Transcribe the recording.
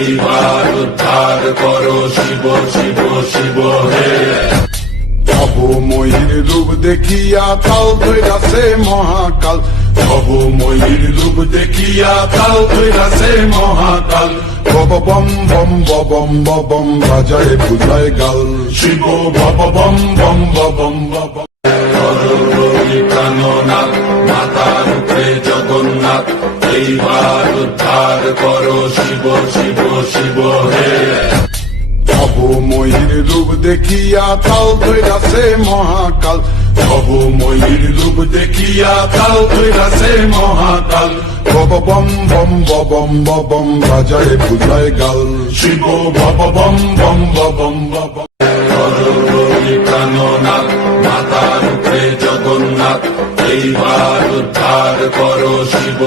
এইবার উদ্ধার করো শিব শিব শিব হে। ভবময়ীর রূপ দেখিয়া কাল ধৈরাছে মহাকাল, ভবময়ীর রূপ দেখিয়া কাল ধৈরাছে মহাকাল। বব বম বম বম বম বাজায় বুঝায় গাল, শিব বব বম বম বম বম। প্রাণনাথ মাতার উপরে জগন্নাথ, এইবার উদ্ধার করো শিব শিব শিব হে। ভবময়ীর রূপ দেখিয়া কাল ধৈরাছে মহাকাল, ভবময়ীর রূপ দেখিয়া কাল ধৈরাছে মহাকাল। বব বম বম বম বাজায় বুঝায় গাল, শিব বব বম বম বম বম। প্রাণনাথ মাতার উপরে জগন্নাথ, এইবার উদ্ধার করো শিব।